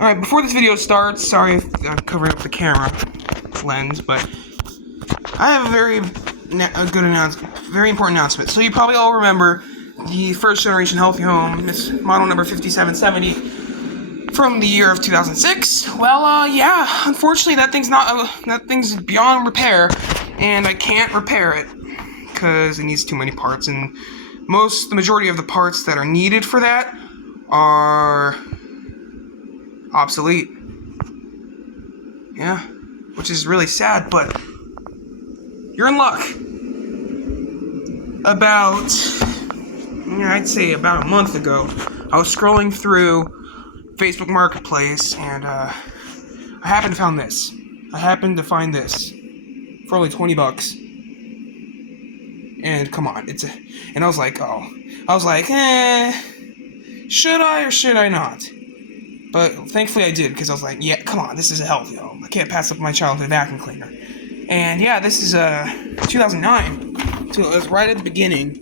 Alright, before this video starts, sorry if I'm covering up the camera lens, but I have a very important announcement. So you probably all remember the first generation healthy home, it's model number 5770 from the year of 2006. Well, yeah, unfortunately that thing's beyond repair, and I can't repair it because it needs too many parts, and the majority of the parts that are needed for that are obsolete. Yeah, which is really sad, but you're in luck. I'd say about a month ago, I was scrolling through Facebook Marketplace, and I happened to find this for only $20. And come on, and I was like, should I or should I not? But thankfully I did, because I was like, yeah, come on, this is a healthy home. I can't pass up my childhood vacuum cleaner. And yeah, this is 2009, so it was right at the beginning.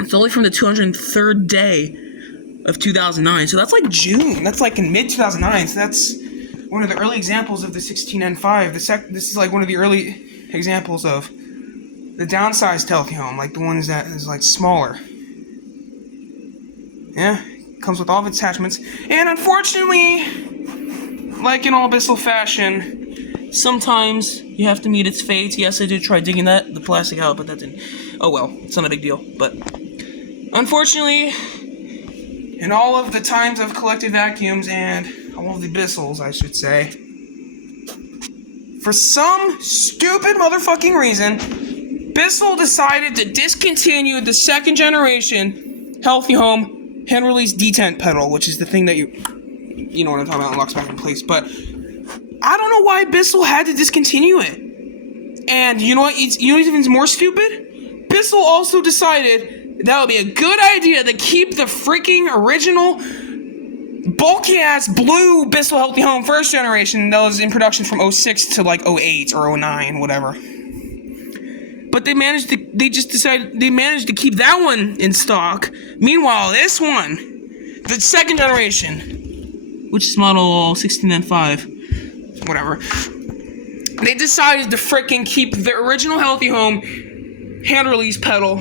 It's only from the 203rd day of 2009, so that's like June. That's like in mid-2009, so that's one of the early examples of the 16N5. This is like one of the early examples of the downsized healthy home, like the ones that is like smaller. Yeah. Comes with all of its attachments, and unfortunately, like in all Bissell fashion, sometimes you have to meet its fate. Yes, I did try digging the plastic out, but that didn't. Oh well, it's not a big deal. But unfortunately, in all of the times I've collected vacuums, and all of the Bissells, I should say, for some stupid motherfucking reason, Bissell decided to discontinue the second generation healthy home hand-release detent pedal, which is the thing that you know what I'm talking about, locks back in place. But I don't know why Bissell had to discontinue it. And you know what? What's even more stupid? Bissell also decided that would be a good idea to keep the freaking original bulky-ass blue Bissell Healthy Home first generation that was in production from 06 to like 08 or 09, whatever. But they managed to keep that one in stock. Meanwhile, this one, the second generation, which is model 16N5, whatever, they decided to frickin' keep the original Healthy Home hand release pedal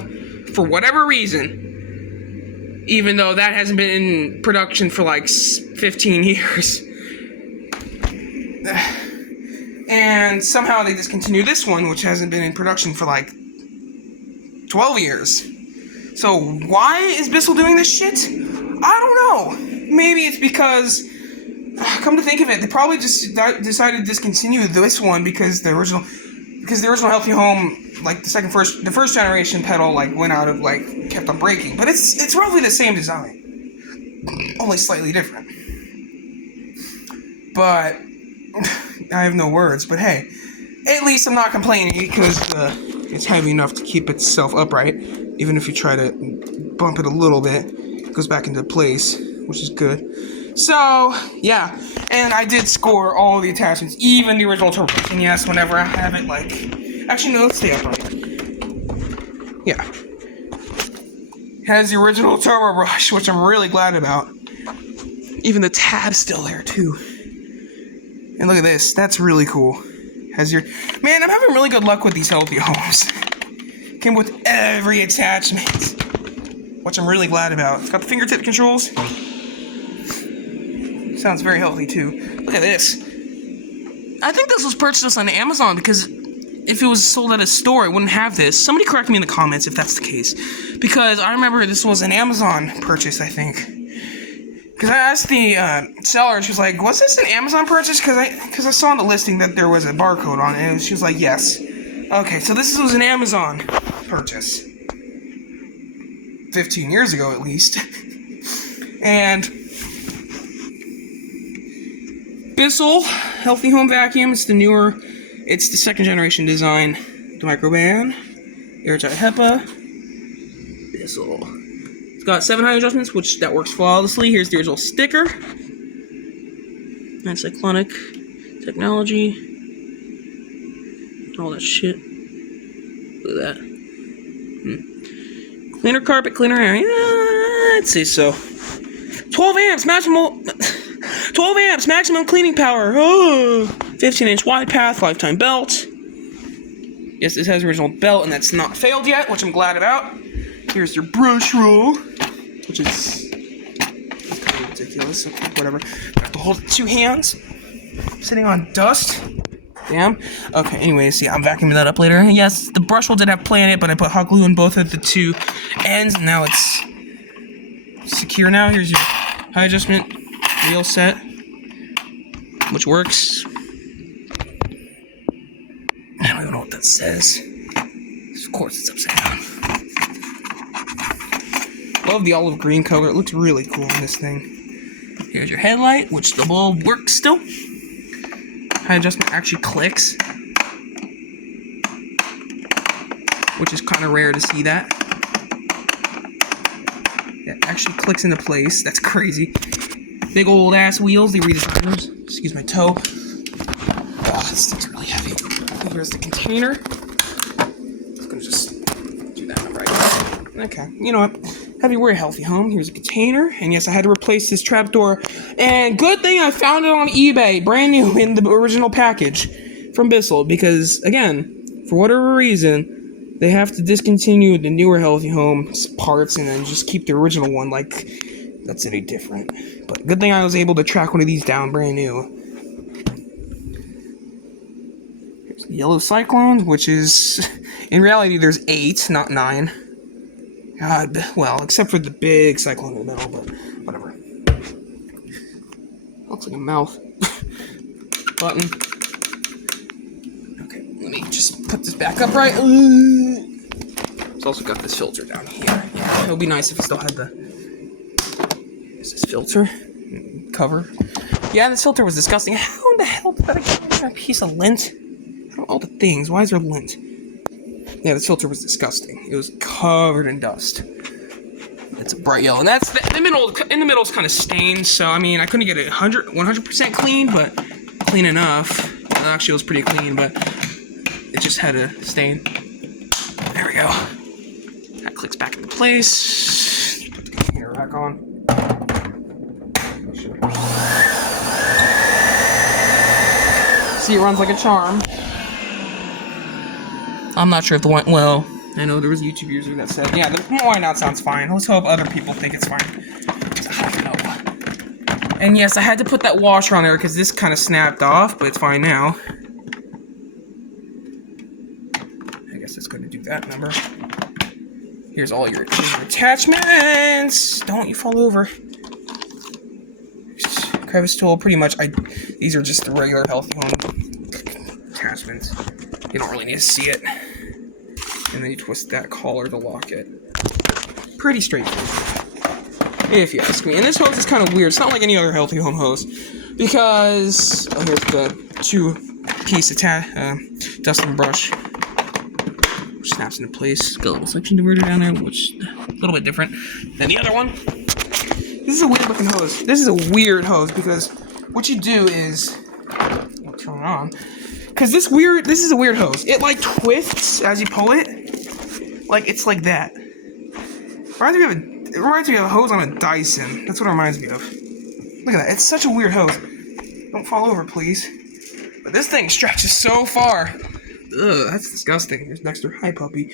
for whatever reason, even though that hasn't been in production for like 15 years. And somehow they discontinued this one, which hasn't been in production for like 12 years. So why is Bissell doing this shit? I don't know. Maybe it's because, come to think of it, they probably just decided to discontinue this one because the original Healthy Home, like the first generation pedal, like went out of, like, kept on breaking. But it's roughly the same design, only slightly different. But I have no words, but hey, at least I'm not complaining because it's heavy enough to keep itself upright. Even if you try to bump it a little bit, it goes back into place, which is good. So, yeah, and I did score all of the attachments, even the original turbo. And yes, whenever I have it, like, actually no, let's stay upright. Yeah. It has the original turbo brush, which I'm really glad about. Even the tab's still there, too. And look at this, that's really cool. Man, I'm having really good luck with these healthy homes. Came with every attachment, which I'm really glad about. It's got the fingertip controls. Sounds very healthy too. Look at this. I think this was purchased on Amazon because if it was sold at a store, it wouldn't have this. Somebody correct me in the comments if that's the case. Because I remember this was an Amazon purchase, I think. Because I asked the seller, she was like, was this an Amazon purchase? Because I saw on the listing that there was a barcode on it, and she was like, yes. Okay, so this was an Amazon purchase. 15 years ago, at least. And Bissell Healthy Home Vacuum, it's the second generation design. The microban, airtight HEPA, Bissell. It's got 7 height adjustments, that works flawlessly. Here's the original sticker. Nice iconic technology. All that shit. Look at that. Cleaner carpet, cleaner hair. Yeah, I'd say so. 12 amps maximum 12 amps maximum cleaning power. 15-inch wide path, lifetime belt. Yes, this has original belt, and that's not failed yet, which I'm glad about. Here's your brush roll, which is kind of ridiculous. Okay, whatever. I have to hold it with 2 hands. Sitting on dust. Damn. Okay, anyways, yeah, I'm vacuuming that up later. Yes, the brush roll did have play in it, but I put hot glue in both of the 2 ends, and now it's secure now. Here's your high adjustment wheel set, which works. I don't even know what that says. Of course, it's upside down. Love the olive green color. It looks really cool on this thing. Here's your headlight, which the bulb works still. High adjustment actually clicks, which is kind of rare to see that. It actually clicks into place. That's crazy. Big old ass wheels. They redesigned those. Excuse my toe. Oh, this thing's really heavy. Here's the container. I'm gonna just do that right now. Okay, you know what? Heavy, we're a healthy home. Here's a container, and yes, I had to replace this trapdoor. And good thing I found it on eBay, brand new in the original package from Bissell, because again, for whatever reason, they have to discontinue the newer healthy home parts and then just keep the original one. Like, that's any different. But good thing I was able to track one of these down brand new. Here's the yellow Cyclone, which is, in reality, there's 8, not 9. God, well, except for the big Cyclone in the middle, but whatever. Looks like a mouth. Button. Okay, let me just put this back up right. It's also got this filter down here. Yeah, it would be nice if it still had the... Is this filter? Cover. Yeah, this filter was disgusting. How in the hell did I get a piece of lint? All the things. Why is there lint? Yeah, this filter was disgusting. It was covered in dust. It's a bright yellow, and that's the middle. In the middle is kind of stained, so I mean, I couldn't get it 100% clean, but clean enough. Well, actually, it was pretty clean, but it just had a stain. There we go. That clicks back into place. Put the container back on. See, it runs like a charm. I'm not sure if the wine... Well, I know there was a YouTube user that said, yeah, the wine out sounds fine. Let's hope other people think it's fine. I don't know. And yes, I had to put that washer on there because this kind of snapped off, but it's fine now. I guess it's going to do that, remember? Here's all your attachments. Don't you fall over. Crevice tool, pretty much. These are just the regular healthy home attachments. You don't really need to see it. And then you twist that collar to lock it. Pretty straightforward, if you ask me. And this hose is kind of weird. It's not like any other healthy home hose, because here's the 2-piece dusting brush, which snaps into place. Got a little suction diverter down there, which is a little bit different than the other one. This is a weird looking hose. This is a weird hose because what you do is, I'll turn it on, because this is a weird hose. It like twists as you pull it, like it's like that. It reminds me of a hose on a Dyson. That's what it reminds me of. Look at that. It's such a weird hose. Don't fall over, please. But this thing stretches so far. Ugh, that's disgusting. Here's Dexter. Hi, puppy.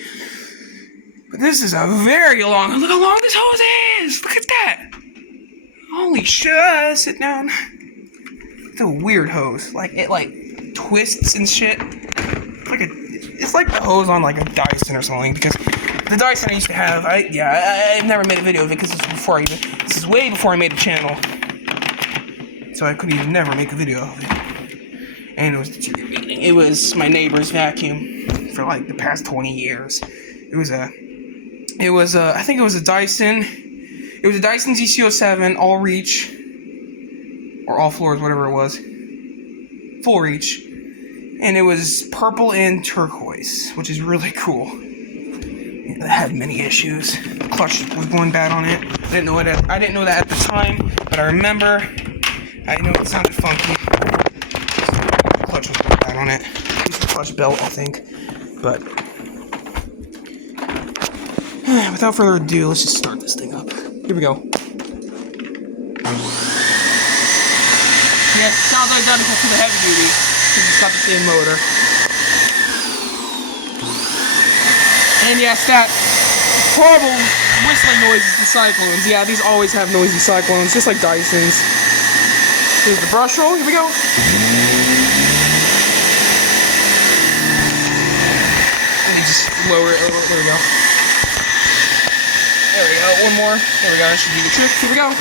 But this is a very long... Look how long this hose is! Look at that! Holy shit! Sit down. It's a weird hose. Like, it, like, twists and shit. It's like the hose on, like, a Dyson or something. Because the Dyson I used to have, I've never made a video of it because this is way before I made a channel. So I couldn't even never make a video of it. And it was deteriorating. It was my neighbor's vacuum for, like, the past 20 years. I think it was a Dyson. It was a Dyson ZC07 all reach, or all floors, whatever it was, full reach, and it was purple and turquoise, which is really cool. It had many issues. The clutch was going bad on it. I didn't know that at the time, but I remember. I know it sounded funky. The clutch was going bad on it. It was the clutch belt, I think, but. Without further ado, let's just start this thing up. Here we go. Yes, it sounds identical to the heavy duty, because it's got the same motor. And yes, that horrible whistling noise is the cyclones. Yeah, these always have noisy cyclones, just like Dyson's. Here's the brush roll. Here we go. Let me just lower it a little. There we go. There we go. One more. There we go. That should do the trick. Here we go.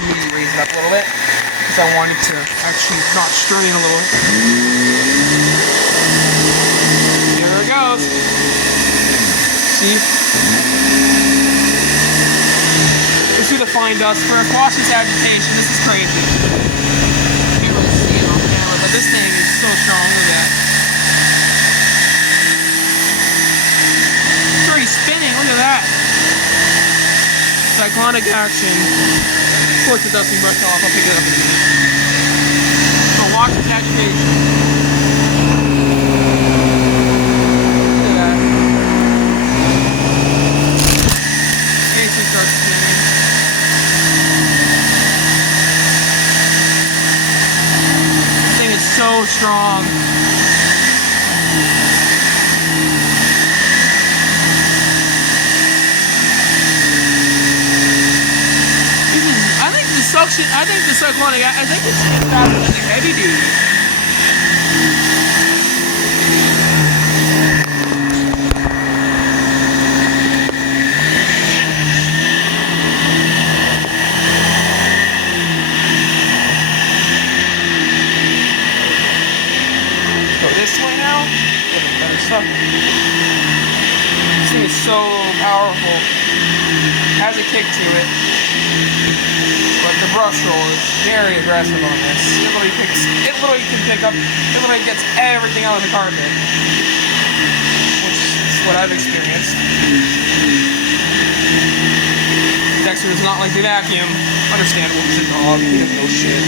Let me raise it up a little bit because I wanted to actually not strain a little. There it goes. See? You see the fine dust for a cautious agitation. This is crazy. You can't really see it on camera, but this thing is so strong. Look at that. It's already spinning. Look at that. Cyclonic action. Of course, the dust will brush off. I'll pick it up in a minute. So watch this agitation. So strong. I think the cyclonic, I think it's faster than the heavy duty. This way now. Better stuff. This thing is so powerful. Has a kick to it. But the brush roll is very aggressive on this. It literally can pick up, it literally gets everything out of the carpet. Which is what I've experienced. Dexter does not like the vacuum. Understandable, he's a dog, he doesn't know shit.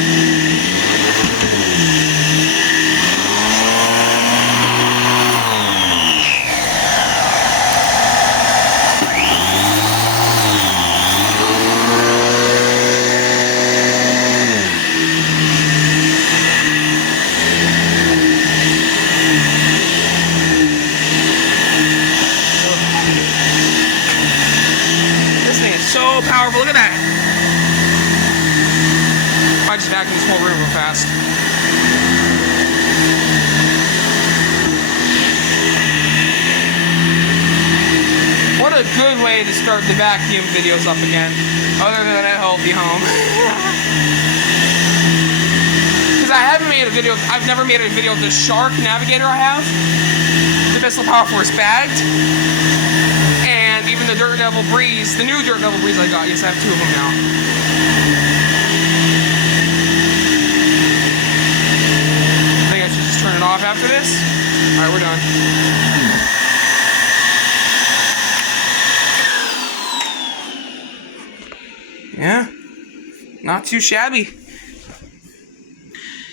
So powerful, look at that. I just vacuumed this whole room real fast. What a good way to start the vacuum videos up again, other than a healthy home. Because I haven't made a video, I've never made a video of the Shark Navigator I have. The Bissell Power Force bagged. And even the Dirt Devil Breeze, the new Dirt Devil Breeze I got. Yes, I have two of them now. I think I should just turn it off after this. Alright, we're done. Yeah. Not too shabby.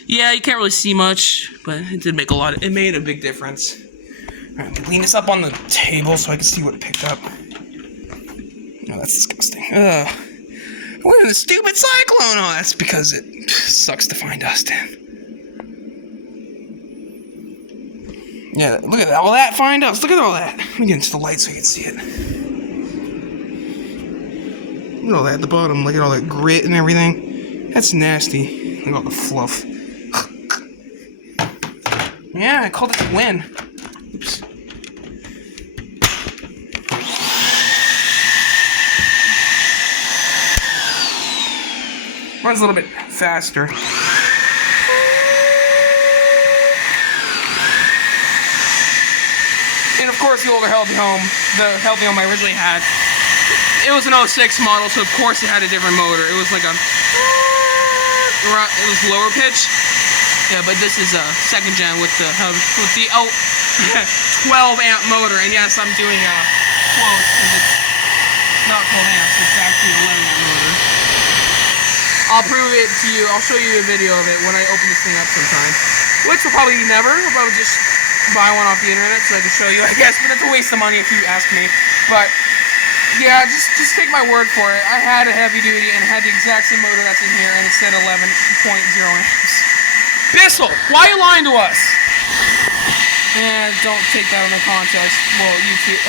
Yeah, you can't really see much, but it did make it made a big difference. Alright, lean this up on the table so I can see what it picked up. Oh, that's disgusting. Ugh. What a stupid cyclone! Oh, that's because it sucks to find dust in. Yeah, look at all that fine dust. Look at all that. Let me get into the light so you can see it. Look at all that at the bottom. Look at all that grit and everything. That's nasty. Look at all the fluff. Yeah, I called it a win. Oops. Runs a little bit faster. And of course, the older Healthy Home, the Healthy Home I originally had, it was an 06 model, so of course it had a different motor. It was like it was lower pitch. Yeah, but this is a second gen with the 12 amp motor, and yes, I'm doing 12 because it's not 12 amps, it's actually an 11 amp motor. I'll prove it to you. I'll show you a video of it when I open this thing up sometime. Which will probably be never. I'll probably just buy one off the internet so I can show you, I guess, but it's a waste of money if you ask me. But Yeah, just take my word for it. I had a heavy duty and had the exact same motor that's in here, and it said 11.0 amps. Bissell, why are you lying to us? And don't take that in the context. Well, YouTube.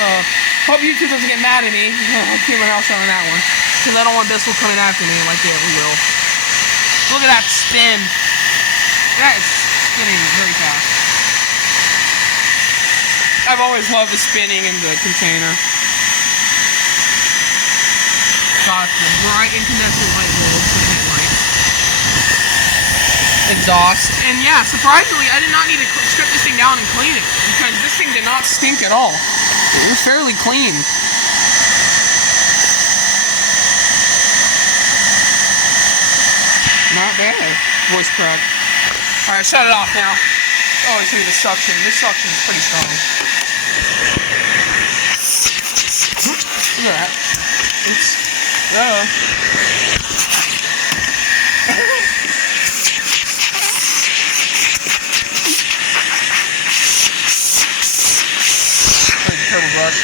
Hope YouTube doesn't get mad at me. I'll keep my mouth shut on that one, because I don't want Bissell coming after me like they ever will. Look at that spin. That is spinning very fast. I've always loved the spinning in the container. Got the bright incandescent light bulbs for the headlights. Exhaust. And yeah, surprisingly, I did not need to strip this thing down and clean it, because this thing did not stink at all. It was fairly clean. Not bad. Voice crack. Alright, shut it off now. Oh, it's gonna be the suction. This suction is pretty strong. Look at that. Oops. Turbo brush.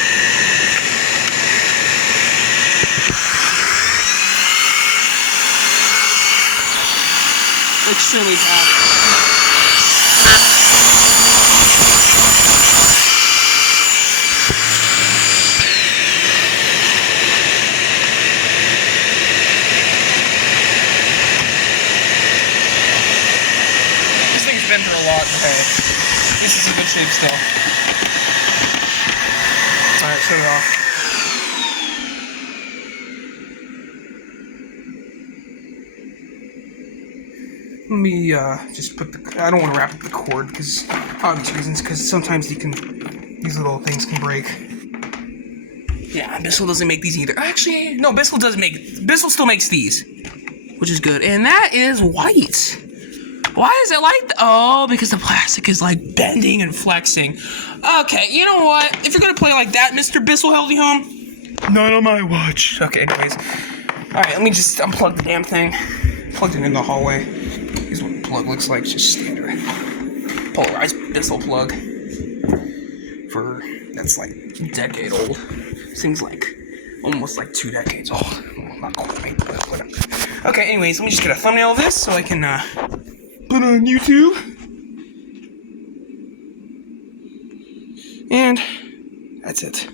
Extremely bad. This thing's been through a lot, okay. This is in good shape still. Alright, shut it off. Let me just put the. I don't want to wrap up the cord because obvious reasons. Because sometimes these little things can break. Yeah, Bissell doesn't make these either. Actually, no, Bissell does make. Bissell still makes these, which is good. And that is white. Why is it like that? Oh, because the plastic is like bending and flexing. Okay, you know what? If you're gonna play like that, Mr. Bissell Healthy Home, not on my watch. Okay, anyways. All right, let me just unplug the damn thing. Plugged it in the hallway. Here's what the plug looks like. It's just standard polarized Bissell plug. That's like a decade old. This thing's like almost like 2 decades old. Well, not quite, but whatever. Okay, anyways, let me just get a thumbnail of this so I can put it on YouTube. And that's it.